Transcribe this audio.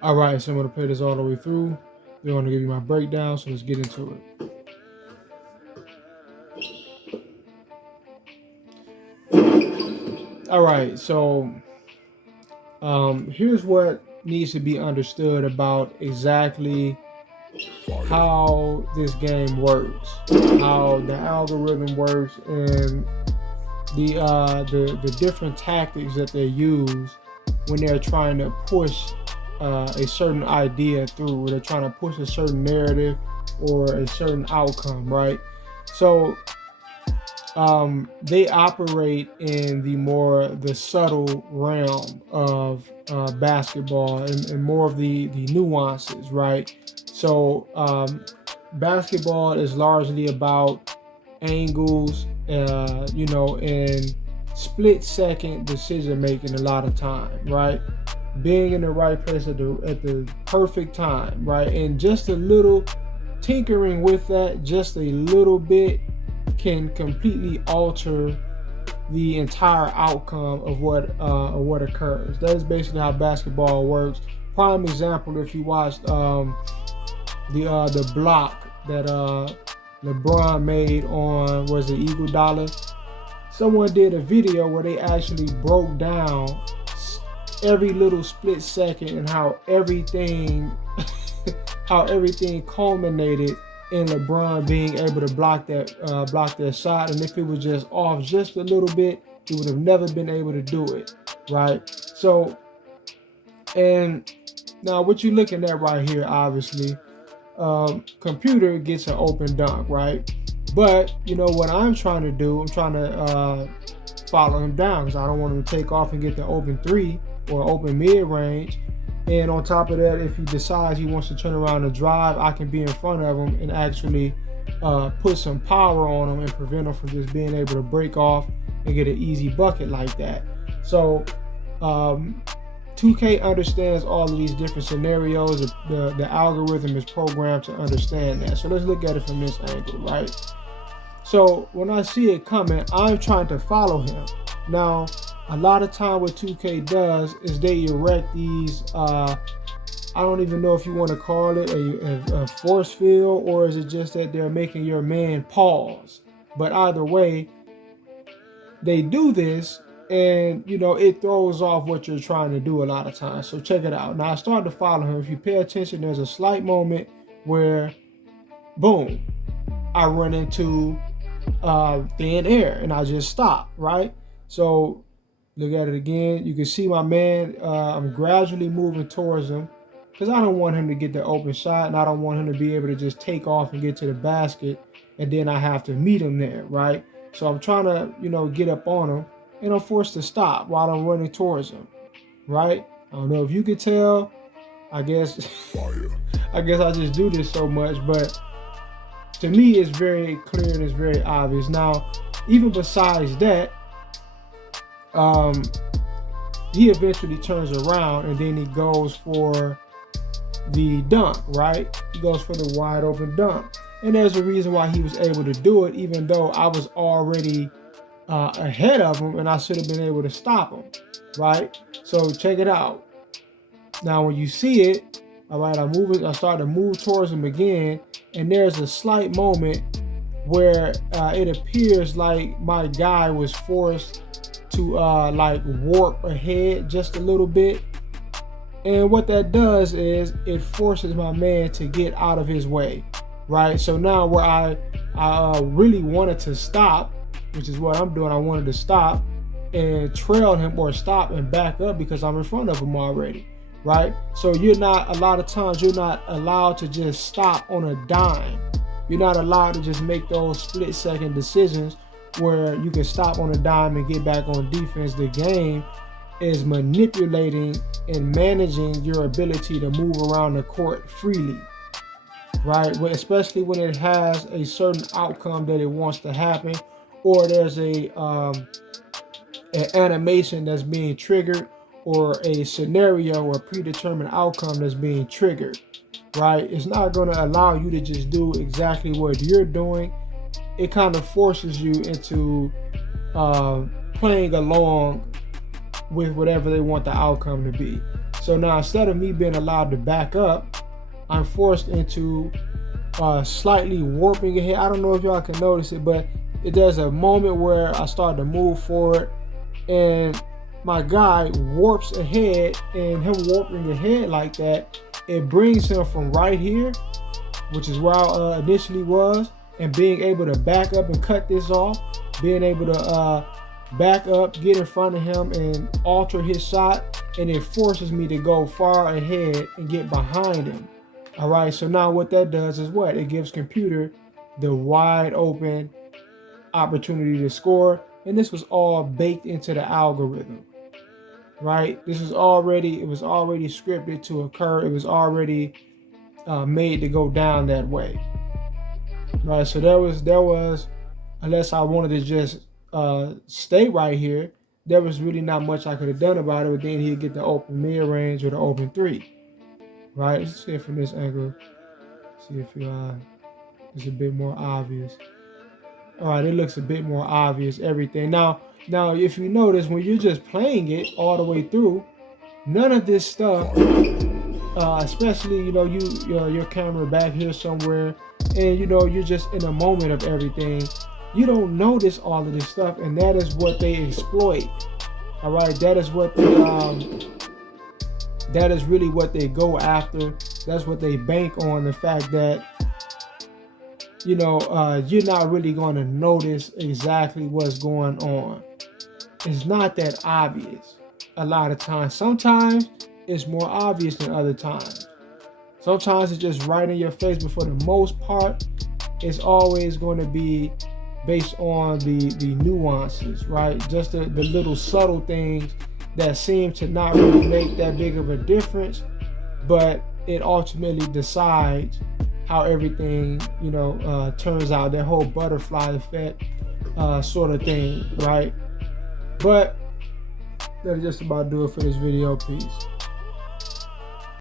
All right, so I'm gonna play this all the way through. Then I'm gonna give you my breakdown. So let's get into it. All right, so here's what needs to be understood about exactly how this game works, how the algorithm works, and the different tactics that they use when they're trying to push a certain idea through, or they're trying to push a certain narrative or a certain outcome, right? So they operate in the subtle realm of basketball, and more of the nuances, right? So basketball is largely about angles, and split second decision making a lot of time, right? Being in the right place at the perfect time, right? And just a little tinkering with that, just a little bit, can completely alter the entire outcome of what occurs. That is basically how basketball works. Prime example: if you watched the block that LeBron made on, was it Eagle Dollar? Someone did a video where they actually broke down every little split second and how everything how everything culminated in LeBron being able to block that shot. And if it was just off just a little bit, he would have never been able to do it, right? So, and now what you're looking at right here, obviously, computer gets an open dunk, right? But you know what I'm trying to do? I'm trying to follow him down because I don't want him to take off and get the open three or open mid range. And on top of that, if he decides he wants to turn around and drive, I can be in front of him and actually put some power on him and prevent him from just being able to break off and get an easy bucket like that. So 2K understands all of these different scenarios. The algorithm is programmed to understand that. So let's look at it from this angle, right? So when I see it coming, I'm trying to follow him. Now, a lot of time what 2K does is they erect these, I don't even know if you want to call it a force field, or is it just that they're making your man pause. But either way, they do this, and it throws off what you're trying to do a lot of times. So check it out. Now I started to follow him. If you pay attention, there's a slight moment where, boom, I run into thin air and I just stop, right? So look at it again. You can see my man. I'm gradually moving towards him because I don't want him to get the open shot, and I don't want him to be able to just take off and get to the basket, and then I have to meet him there, right? So I'm trying to, get up on him, and I'm forced to stop while I'm running towards him, right? I don't know if you could tell. I guess, I guess I just do this so much, but to me, it's very clear and it's very obvious. Now, even besides that, he eventually turns around and then he goes for the dunk, right? He goes for the wide open dunk. And there's a reason why he was able to do it, even though I was already ahead of him and I should have been able to stop him, right? So check it out. Now, when you see it, all right, I start to move towards him again, and there's a slight moment where it appears like my guy was forced to like warp ahead just a little bit. And what that does is it forces my man to get out of his way, right? So now where I really wanted to stop, which is what I'm doing, I wanted to stop and trail him or stop and back up because I'm in front of him already, right? So a lot of times you're not allowed to just stop on a dime. You're not allowed to just make those split second decisions where you can stop on a dime and get back on defense. The game is manipulating and managing your ability to move around the court freely, right? Especially when it has a certain outcome that it wants to happen, or there's an animation that's being triggered, or a scenario or predetermined outcome that's being triggered, right? It's not going to allow you to just do exactly what you're doing. It kind of forces you into playing along with whatever they want the outcome to be. So now instead of me being allowed to back up, I'm forced into slightly warping ahead. I don't know if y'all can notice it, but there's a moment where I start to move forward and my guy warps ahead, and him warping ahead like that, it brings him from right here, which is where I initially was, and being able to back up and cut this off, being able to back up, get in front of him and alter his shot, and it forces me to go far ahead and get behind him. All right, so now what that does is what? It gives computer the wide open opportunity to score, and this was all baked into the algorithm, right? It was already scripted to occur. It was already made to go down that way, right? So there was, unless I wanted to just stay right here, there was really not much I could have done about it. But then he'd get the open mid range or the open three, right? Let's see it from this angle. See if it's a bit more obvious. All right, it looks a bit more obvious, everything. Now, if you notice, when you're just playing it all the way through, none of this stuff, especially, your camera back here somewhere, and, you're just in a moment of everything, you don't notice all of this stuff, and that is what they exploit. All right, that is what they, that is really what they go after. That's what they bank on, the fact that, you're not really going to notice exactly what's going on. It's not that obvious a lot of times. Sometimes it's more obvious than other times. Sometimes it's just right in your face, but for the most part, it's always going to be based on the nuances, right? Just the little subtle things that seem to not really make that big of a difference, but it ultimately decides how everything, turns out, that whole butterfly effect sort of thing, right? But that'll just about do it for this video. Peace.